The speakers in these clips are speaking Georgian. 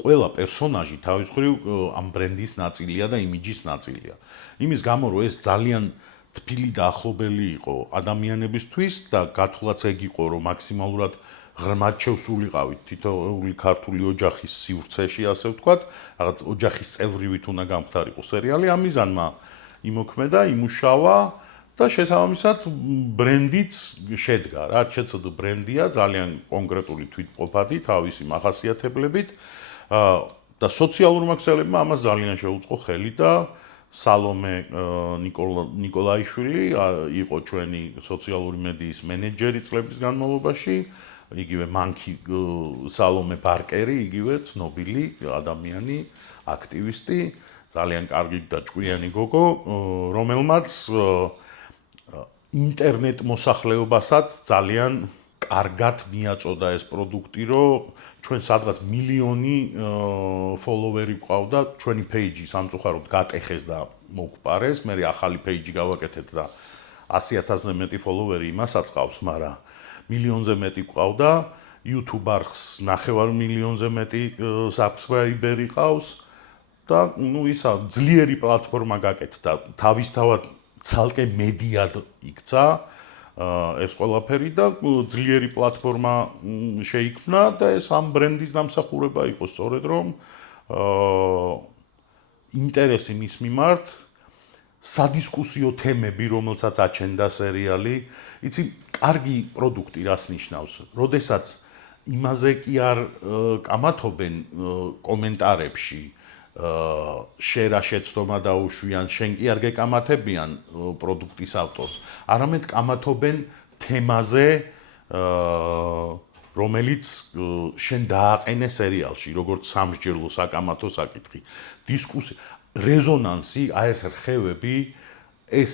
ყველა პერსონაჟი თავის მხრივ ამ ბრენდის ნაწილია და იმიჯის ნაწილია. იმის გამო რომ ეს ძალიან თბილი და ახლობელი იყო ადამიანებისთვის და გათვლაც ეგ იყო რომ მაქსიმალურად ღრმად შევსულიყავით თითოეული ქართული ოჯახის სივრცეში, ასე ვთქვათ, რაღაც ოჯახის წევრივით უნდა გამختارიყო სერიალი, ამ მიზანმა იმოქმედა, იმუშავა და შესაბამისად ბრენდიც შედგა, რა შეცდ ბრენდია ძალიან კონკრეტული თვითმყოფადი თავისი მახასიათებლებით და სოციალურმა ქსელებმა ამას ძალიან შეუწყო ხელი და სალომე ნიკოლაიშვილი იყო ჩვენი სოციალური მედიის მენეჯერი წლების განმავლობაში, იგივე მანქი სალომე ბარკერი, იგივე ცნობილი ადამიანი, აქტივისტი, ძალიან კარგი და ჭკვიანი გოგო, რომელმაც ინტერნეტ მოსახლეობასაც ძალიან კარგად მიაწოდა ეს პროდუქტი, რომ ჩვენ სადღაც მილიონი ფოლოვერი გვყავდა ჩვენი პეიჯი სამწუხაროდ გატეხეს და მოგყარეს, მე ახალი პეიჯი გავაკეთეთ და 100,000-ზე მეტი ფოლოვერი იმასაც ყავს, მაგრამ მილიონზე მეტი ყავდა, YouTube არხს 9 მილიონზე მეტი subscriber-ი ყავს და ნუ ისა ძლიერი პლატფორმა გაკეთდა, თავისთავად ცალკე მედიად იქცა ეს ყველაფერი და ძლიერი პლატფორმა შეიქმნა და ეს ამ ბრენდის დამსახურება იყო სწორედ რომ ინტერესი მის მიმართ სადისკუსიო თემები, რომელსაც აჩენდა სერიალი, იცი, კარგი პროდუქტი რას ნიშნავს? როდესაც იმაზე კი არ კამათობენ კომენტარებში, შერა შეცდომა დაუშვიან, შენ კი არ გეკამათებიან პროდუქტის ავტორს, არამედ კამათობენ თემაზე, რომელიც შენ დააყენე სერიალში, როგორც სამსჯერლო საკამათო საკითხი. დისკუსია რეზონანსი, აი ეს რხევები, ეს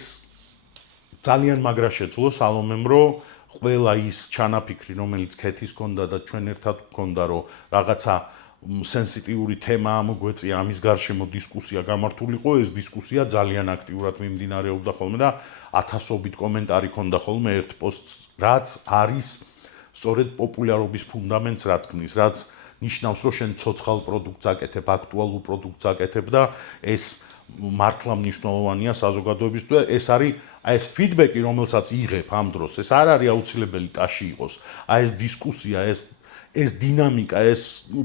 ძალიან მაგრა შეძლო სალომემ, რომ ყველა ის ჩანაფიქრი, რომელიც ქეთის ჰქონდა და ჩვენ ერთად გვქონდა, რომ რაღაცა სენსიტიური თემა ამოგვეწია, ამის გარშემო დისკუსია გამართულიყო, ეს დისკუსია ძალიან აქტიურად მიმდინარეობდა ხოლმე და ათასობით კომენტარი ქონდა ხოლმე ერთ პოსტს, რაც არის სწორედ პოპულარობის ფუნდამენტს რაც ქმნის, რაც ნიშნავს, რომ შენ ცოცხალ პროდუქტს აკეთებ, აქტუალურ პროდუქტს აკეთებ და ეს მართლა მნიშვნელოვანია საზოგადოებისთვის. ეს არის აი ეს ფიდბექი, რომელსაც იღებ ამ დროს, ეს არ არის აუცილებელი ტაში იყოს. აი ეს დისკუსია, ეს დინამიკა, ეს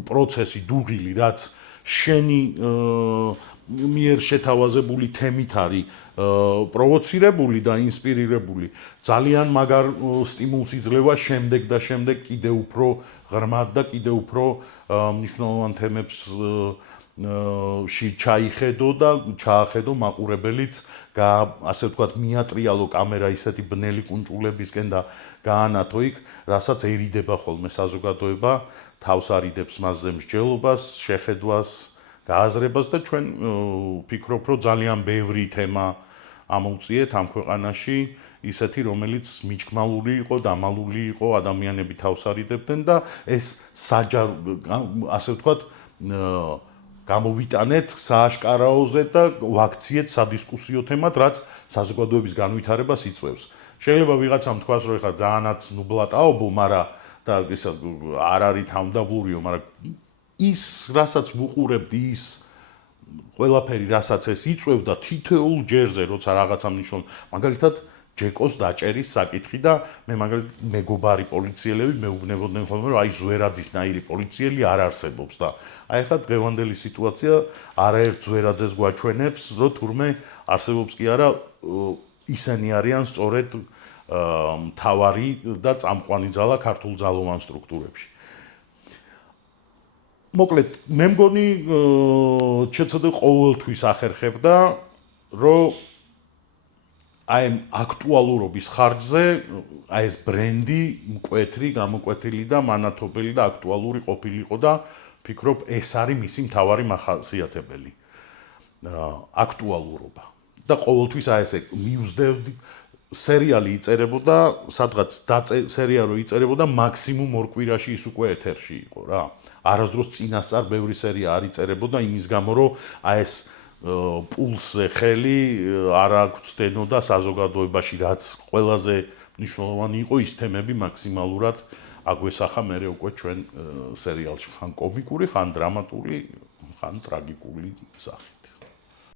პროცესი დუღილი, რაც შენი მიერ შეთავაზებული თემით არის პროვოცირებული და ინსპირირებული, ძალიან მაგარ სტიმულს იძლევა შემდეგ და შემდეგ კიდევ უფრო ღრმად და კიდევ უფრო მნიშვნელოვან თემებს ჩაიხედო და ჩაახედო მაყურებელიც ასე ვთქვათ მიატრიალო კამერა ისეთი ბნელი კუნჭულებისკენ და გაანათო იქ, რასაც ერიდება ხოლმე საზოგადოება, თავს არიდებს მასზე მსჯელობას, შეხედვას, გააზრებას და ჩვენ ვფიქრობ, რომ ძალიან ბევრი თემა ამოვწიეთ ამ ქვეყანაში, ისეთი, რომელიც მიჯგმალური იყო, დამალული იყო, ადამიანები თავს არიდებდნენ და ეს ასე ვთქვათ, გამოვიტანეთ სააშკარაოზე და ვაქციეთ სადისკუსიო თემად, რაც საზოგადოების განვითარებას იწვევს. შეიძლება ვიღაცამ თქვას, რომ ეხლა ძალიანაც ნუბლა ტაობო, მაგრამ და ისა არ არის თავდაბლურიო, მაგრამ ის, რასაც ვუყურებდი, ის ყველაფერი, რასაც ეს იწვევდა თითოეულ ჯერზე, როცა რაღაცა მნიშვნელოვანი, მაგალითად ჯეკოს დაჭერის საკითხი და მე მაგალითად მეგობარი პოლიციელები მეუბნებოდნენ ხოლმე, რომ აი ზვერაძისნაირი პოლიციელი არ არსებობს და აი ახლა დღევანდელი სიტუაცია არაერთ ზვერაძეს გვაჩვენებს, რომ თურმე არსებობს კი არა, ისინი არიან სწორედ მთავარი და წამყვანი ძალა ქართულ ძალოვან სტრუქტურებში. მოკლედ, მე მგონი შეცდე ყოველთვის ახერხებდა, რომ აი აქტუალურობის ხარჯზე აი ეს ბრენდი მკვეთრი, გამოკვეთილი და მანათობელი და აქტუალური ყოფილიყო და ვფიქრობ, ეს არის მისი მთავარი მახასიათებელი. აქტუალურობა. და ყოველთვის აი ესე მივსდევდი სერიალი იწერებოდა, სადღაც სერიალი იწერებოდა მაქსიმუმ 2 კვირაში ის უკვე ეთერში იყო რა. არასდროს წინასწარ ბევრი სერია არ იწერებოდა იმის გამო, რომ აი ეს პულსზე ხელი არ აღწდენოდა საზოგადოებაში, რაც ყველაზე მნიშვნელოვანი იყო ის თემები მაქსიმალურად აგვესახა მე უკვე ჩვენ სერიალში ხან კომიკური, ხან დრამატული, ხან ტრაგიკული სახე.